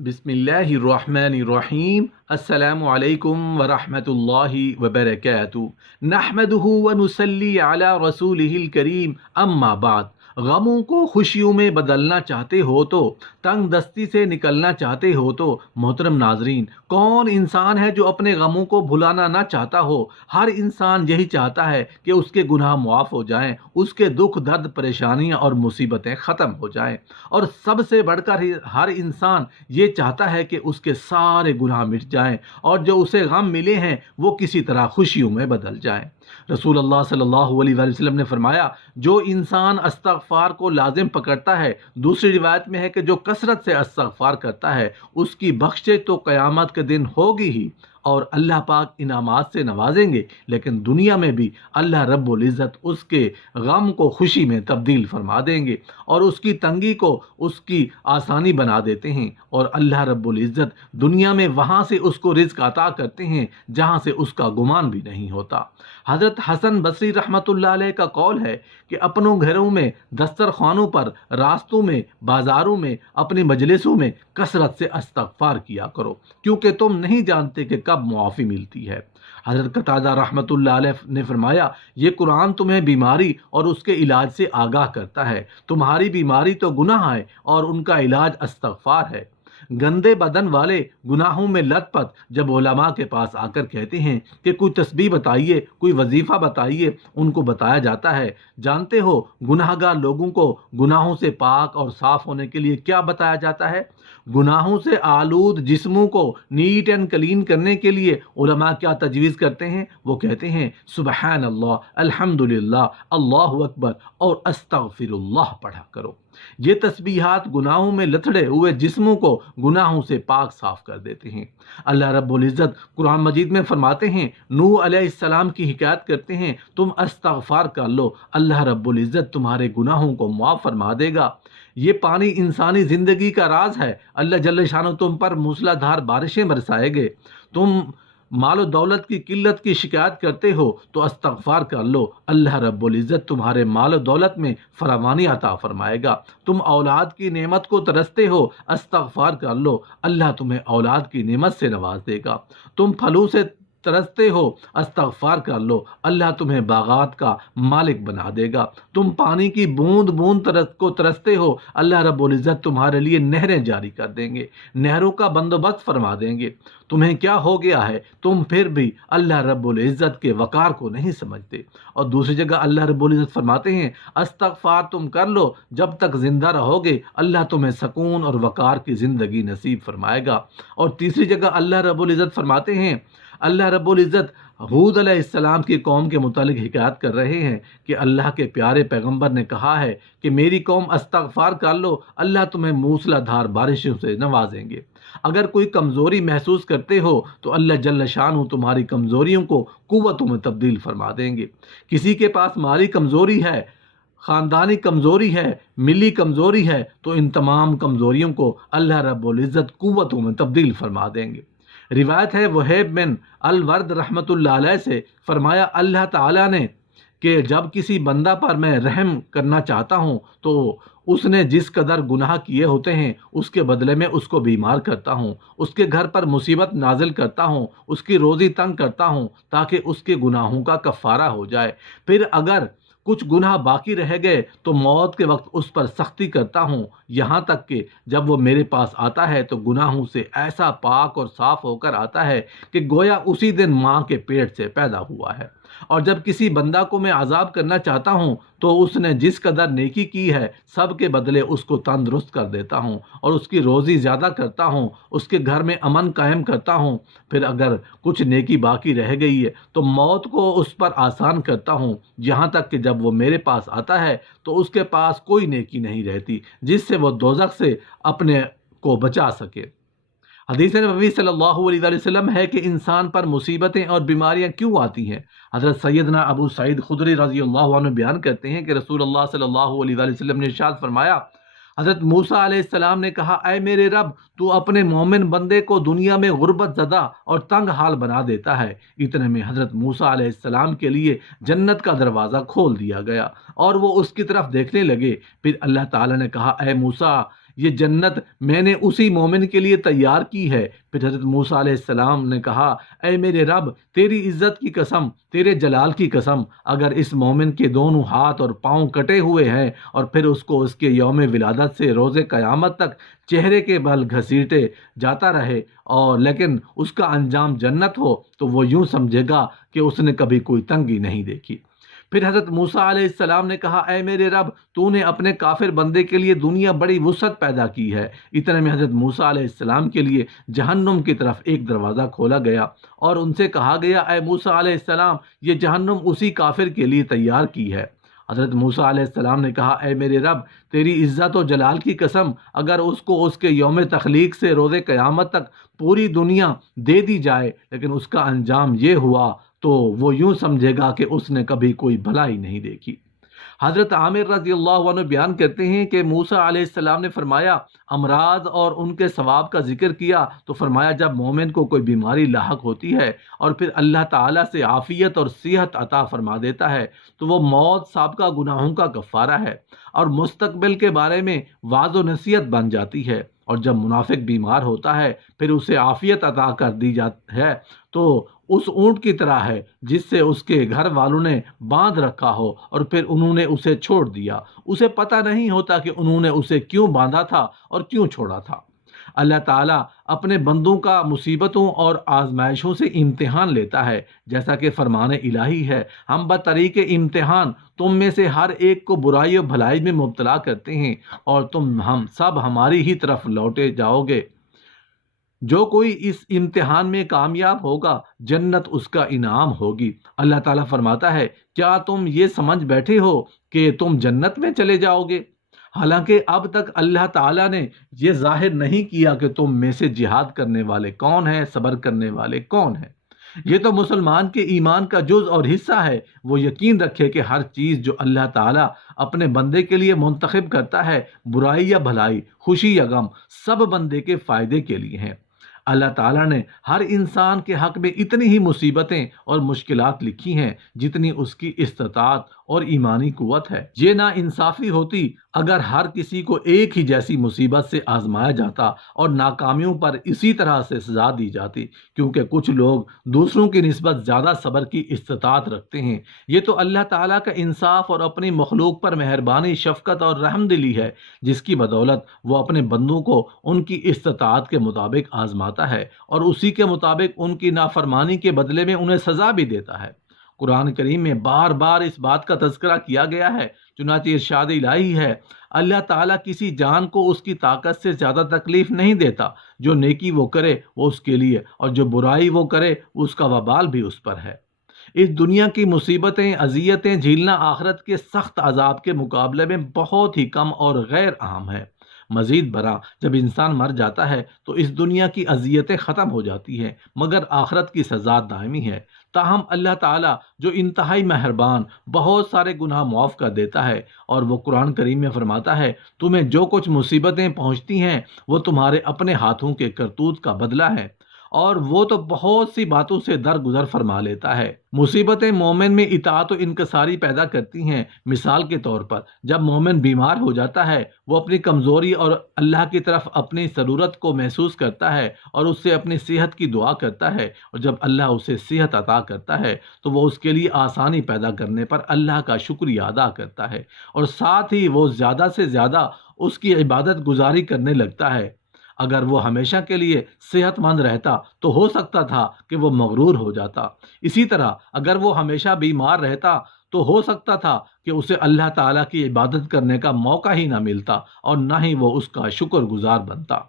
بسم اللہ الرحمن الرحیم۔ السلام علیکم ورحمۃ اللہ وبرکاتہ۔ نحمدہ ونصلی علی رسولہ الکریم، اما بعد۔ غموں کو خوشیوں میں بدلنا چاہتے ہو تو، تنگ دستی سے نکلنا چاہتے ہو تو، محترم ناظرین، کون انسان ہے جو اپنے غموں کو بھلانا نہ چاہتا ہو؟ ہر انسان یہی چاہتا ہے کہ اس کے گناہ معاف ہو جائیں، اس کے دکھ درد پریشانیاں اور مصیبتیں ختم ہو جائیں، اور سب سے بڑھ کر ہر انسان یہ چاہتا ہے کہ اس کے سارے گناہ مٹ جائیں اور جو اسے غم ملے ہیں وہ کسی طرح خوشیوں میں بدل جائیں۔ رسول اللہ صلی اللہ علیہ وآلہ وسلم نے فرمایا، جو انسان استغفار کو لازم پکڑتا ہے، دوسری روایت میں ہے کہ جو کثرت سے استغفار کرتا ہے، اس کی بخشش تو قیامت کے دن ہوگی ہی، اور اللہ پاک انعامات سے نوازیں گے، لیکن دنیا میں بھی اللہ رب العزت اس کے غم کو خوشی میں تبدیل فرما دیں گے، اور اس کی تنگی کو اس کی آسانی بنا دیتے ہیں، اور اللہ رب العزت دنیا میں وہاں سے اس کو رزق عطا کرتے ہیں جہاں سے اس کا گمان بھی نہیں ہوتا۔ حضرت حسن بصری رحمۃ اللہ علیہ کا قول ہے کہ اپنوں گھروں میں، دسترخوانوں پر، راستوں میں، بازاروں میں، اپنی مجلسوں میں کثرت سے استغفار کیا کرو، کیونکہ تم نہیں جانتے کہ کب معافی ملتی ہے۔ حضرت قتادہ رحمۃ اللہ علیہ نے فرمایا، یہ قرآن تمہیں بیماری اور اس کے علاج سے آگاہ کرتا ہے۔ تمہاری بیماری تو گناہ ہے اور ان کا علاج استغفار ہے۔ گندے بدن والے گناہوں میں لت پت جب علماء کے پاس آ کر کہتے ہیں کہ کوئی تسبیح بتائیے، کوئی وظیفہ بتائیے، ان کو بتایا جاتا ہے، جانتے ہو گناہ گار لوگوں کو گناہوں سے پاک اور صاف ہونے کے لیے کیا بتایا جاتا ہے؟ گناہوں سے آلود جسموں کو نیٹ اینڈ کلین کرنے کے لیے علماء کیا تجویز کرتے ہیں؟ وہ کہتے ہیں سبحان اللہ، الحمدللہ، اللہ اکبر اور استغفر اللہ پڑھا کرو۔ یہ تسبیحات گناہوں میں لتڑے ہوئے جسموں کو گناہوں سے پاک صاف کر دیتے ہیں۔ اللہ رب العزت قرآن مجید میں فرماتے ہیں، نوح علیہ السلام کی حکایت کرتے ہیں، تم استغفار کر لو، اللہ رب العزت تمہارے گناہوں کو معاف فرما دے گا۔ یہ پانی انسانی زندگی کا راز ہے۔ اللہ جل شانہ تم پر موسلا دھار بارشیں برسائے گے۔ تم مال و دولت کی قلت کی شکایت کرتے ہو تو استغفار کر لو، اللہ رب العزت تمہارے مال و دولت میں فراوانی عطا فرمائے گا۔ تم اولاد کی نعمت کو ترستے ہو، استغفار کر لو، اللہ تمہیں اولاد کی نعمت سے نواز دے گا۔ تم پھلوں سے ترستے ہو، استغفار کر لو، اللہ تمہیں باغات کا مالک بنا دے گا۔ تم پانی کی بوند بوند کو ترستے ہو، اللہ رب العزت تمہارے لیے نہریں جاری کر دیں گے، نہروں کا بندوبست فرما دیں گے۔ تمہیں کیا ہو گیا ہے؟ تم پھر بھی اللہ رب العزت کے وقار کو نہیں سمجھتے۔ اور دوسری جگہ اللہ رب العزت فرماتے ہیں، استغفار تم کر لو، جب تک زندہ رہو گے اللہ تمہیں سکون اور وقار کی زندگی نصیب فرمائے گا۔ اور تیسری جگہ اللہ رب العزت فرماتے ہیں، اللہ رب العزت ہود علیہ السلام کی قوم کے متعلق حکایت کر رہے ہیں کہ اللہ کے پیارے پیغمبر نے کہا ہے کہ میری قوم استغفار کر لو، اللہ تمہیں موسلا دھار بارشوں سے نوازیں گے۔ اگر کوئی کمزوری محسوس کرتے ہو تو اللہ جل شانہ تمہاری کمزوریوں کو قوتوں میں تبدیل فرما دیں گے۔ کسی کے پاس مالی کمزوری ہے، خاندانی کمزوری ہے، ملی کمزوری ہے، تو ان تمام کمزوریوں کو اللہ رب العزت قوتوں میں تبدیل فرما دیں گے۔ روایت ہے وہیب بن الورد رحمۃ اللہ علیہ سے، فرمایا اللہ تعالیٰ نے کہ جب کسی بندہ پر میں رحم کرنا چاہتا ہوں تو اس نے جس قدر گناہ کیے ہوتے ہیں اس کے بدلے میں اس کو بیمار کرتا ہوں، اس کے گھر پر مصیبت نازل کرتا ہوں، اس کی روزی تنگ کرتا ہوں تاکہ اس کے گناہوں کا کفارہ ہو جائے۔ پھر اگر کچھ گناہ باقی رہ گئے تو موت کے وقت اس پر سختی کرتا ہوں، یہاں تک کہ جب وہ میرے پاس آتا ہے تو گناہوں سے ایسا پاک اور صاف ہو کر آتا ہے کہ گویا اسی دن ماں کے پیٹ سے پیدا ہوا ہے۔ اور جب کسی بندہ کو میں عذاب کرنا چاہتا ہوں تو اس نے جس قدر نیکی کی ہے سب کے بدلے اس کو تندرست کر دیتا ہوں اور اس کی روزی زیادہ کرتا ہوں، اس کے گھر میں امن قائم کرتا ہوں۔ پھر اگر کچھ نیکی باقی رہ گئی ہے تو موت کو اس پر آسان کرتا ہوں، یہاں تک کہ جب وہ میرے پاس آتا ہے تو اس کے پاس کوئی نیکی نہیں رہتی جس سے وہ دوزخ سے اپنے کو بچا سکے۔ حدیث نبوی صلی اللہ علیہ وآلہ وسلم ہے کہ انسان پر مصیبتیں اور بیماریاں کیوں آتی ہیں؟ حضرت سیدنا ابو سعید خدری رضی اللہ عنہ بیان کرتے ہیں کہ رسول اللہ صلی اللہ علیہ وآلہ وسلم نے ارشاد فرمایا، حضرت موسیٰ علیہ السلام نے کہا، اے میرے رب، تو اپنے مومن بندے کو دنیا میں غربت زدہ اور تنگ حال بنا دیتا ہے۔ اتنے میں حضرت موسیٰ علیہ السلام کے لیے جنت کا دروازہ کھول دیا گیا اور وہ اس کی طرف دیکھنے لگے۔ پھر اللہ تعالیٰ نے کہا، اے موسیٰ، یہ جنت میں نے اسی مومن کے لیے تیار کی ہے۔ پھر حضرت موسیٰ علیہ السلام نے کہا، اے میرے رب، تیری عزت کی قسم، تیرے جلال کی قسم، اگر اس مومن کے دونوں ہاتھ اور پاؤں کٹے ہوئے ہیں اور پھر اس کو اس کے یوم ولادت سے روز قیامت تک چہرے کے بل گھسیٹے جاتا رہے اور لیکن اس کا انجام جنت ہو، تو وہ یوں سمجھے گا کہ اس نے کبھی کوئی تنگی نہیں دیکھی۔ پھر حضرت موسیٰ علیہ السلام نے کہا، اے میرے رب، تو نے اپنے کافر بندے کے لیے دنیا بڑی وسعت پیدا کی ہے۔ اتنے میں حضرت موسیٰ علیہ السلام کے لیے جہنم کی طرف ایک دروازہ کھولا گیا اور ان سے کہا گیا، اے موسیٰ علیہ السلام، یہ جہنم اسی کافر کے لیے تیار کی ہے۔ حضرت موسیٰ علیہ السلام نے کہا، اے میرے رب، تیری عزت و جلال کی قسم، اگر اس کو اس کے یوم تخلیق سے روز قیامت تک پوری دنیا دے دی جائے لیکن اس کا انجام یہ ہوا تو وہ یوں سمجھے گا کہ اس نے کبھی کوئی بھلائی نہیں دیکھی۔ حضرت عامر رضی اللہ عنہ بیان کرتے ہیں کہ موسیٰ علیہ السلام نے فرمایا، امراض اور ان کے ثواب کا ذکر کیا تو فرمایا، جب مومن کو کوئی بیماری لاحق ہوتی ہے اور پھر اللہ تعالیٰ سے عافیت اور صحت عطا فرما دیتا ہے تو وہ موت سابقہ گناہوں کا کفارہ ہے اور مستقبل کے بارے میں وعظ و نصیحت بن جاتی ہے۔ اور جب منافق بیمار ہوتا ہے پھر اسے عافیت عطا کر دی جاتی ہے تو اس اونٹ کی طرح ہے جس سے اس کے گھر والوں نے باندھ رکھا ہو اور پھر انہوں نے اسے چھوڑ دیا، اسے پتہ نہیں ہوتا کہ انہوں نے اسے کیوں باندھا تھا اور کیوں چھوڑا تھا۔ اللہ تعالیٰ اپنے بندوں کا مصیبتوں اور آزمائشوں سے امتحان لیتا ہے، جیسا کہ فرمان الہی ہے، ہم بطریق امتحان تم میں سے ہر ایک کو برائی و بھلائی میں مبتلا کرتے ہیں اور ہم سب ہماری ہی طرف لوٹے جاؤ گے۔ جو کوئی اس امتحان میں کامیاب ہوگا جنت اس کا انعام ہوگی۔ اللہ تعالیٰ فرماتا ہے، کیا تم یہ سمجھ بیٹھے ہو کہ تم جنت میں چلے جاؤ گے؟ حالانکہ اب تک اللہ تعالیٰ نے یہ ظاہر نہیں کیا کہ تم میں سے جہاد کرنے والے کون ہیں، صبر کرنے والے کون ہیں۔ یہ تو مسلمان کے ایمان کا جز اور حصہ ہے، وہ یقین رکھے کہ ہر چیز جو اللہ تعالیٰ اپنے بندے کے لیے منتخب کرتا ہے، برائی یا بھلائی، خوشی یا غم، سب بندے کے فائدے کے لیے ہیں۔ اللہ تعالیٰ نے ہر انسان کے حق میں اتنی ہی مصیبتیں اور مشکلات لکھی ہیں جتنی اس کی استطاعت اور ایمانی قوت ہے۔ یہ نا انصافی ہوتی اگر ہر کسی کو ایک ہی جیسی مصیبت سے آزمایا جاتا اور ناکامیوں پر اسی طرح سے سزا دی جاتی، کیونکہ کچھ لوگ دوسروں کی نسبت زیادہ صبر کی استطاعت رکھتے ہیں۔ یہ تو اللہ تعالیٰ کا انصاف اور اپنی مخلوق پر مہربانی، شفقت اور رحم دلی ہے، جس کی بدولت وہ اپنے بندوں کو ان کی استطاعت کے مطابق آزماتا ہے اور اسی کے مطابق ان کی نافرمانی کے بدلے میں انہیں سزا بھی دیتا ہے۔ قرآن کریم میں بار بار اس بات کا تذکرہ کیا گیا ہے، چنانچہ ارشاد الہی ہے، اللہ تعالیٰ کسی جان کو اس کی طاقت سے زیادہ تکلیف نہیں دیتا، جو نیکی وہ کرے وہ اس کے لیے اور جو برائی وہ کرے اس کا وبال بھی اس پر ہے۔ اس دنیا کی مصیبتیں، اذیتیں جھیلنا آخرت کے سخت عذاب کے مقابلے میں بہت ہی کم اور غیر اہم ہے۔ مزید برآں جب انسان مر جاتا ہے تو اس دنیا کی اذیتیں ختم ہو جاتی ہیں مگر آخرت کی سزا دائمی ہے۔ تاہم اللہ تعالیٰ جو انتہائی مہربان، بہت سارے گناہ معاف کر دیتا ہے، اور وہ قرآن کریم میں فرماتا ہے، تمہیں جو کچھ مصیبتیں پہنچتی ہیں وہ تمہارے اپنے ہاتھوں کے کرتوت کا بدلہ ہے، اور وہ تو بہت سی باتوں سے درگزر فرما لیتا ہے۔ مصیبتیں مومن میں اطاعت و انکساری پیدا کرتی ہیں۔ مثال کے طور پر جب مومن بیمار ہو جاتا ہے وہ اپنی کمزوری اور اللہ کی طرف اپنی ضرورت کو محسوس کرتا ہے اور اس سے اپنی صحت کی دعا کرتا ہے، اور جب اللہ اسے صحت عطا کرتا ہے تو وہ اس کے لیے آسانی پیدا کرنے پر اللہ کا شکریہ ادا کرتا ہے، اور ساتھ ہی وہ زیادہ سے زیادہ اس کی عبادت گزاری کرنے لگتا ہے۔ اگر وہ ہمیشہ کے لیے صحت مند رہتا تو ہو سکتا تھا کہ وہ مغرور ہو جاتا، اسی طرح اگر وہ ہمیشہ بیمار رہتا تو ہو سکتا تھا کہ اسے اللہ تعالیٰ کی عبادت کرنے کا موقع ہی نہ ملتا اور نہ ہی وہ اس کا شکر گزار بنتا۔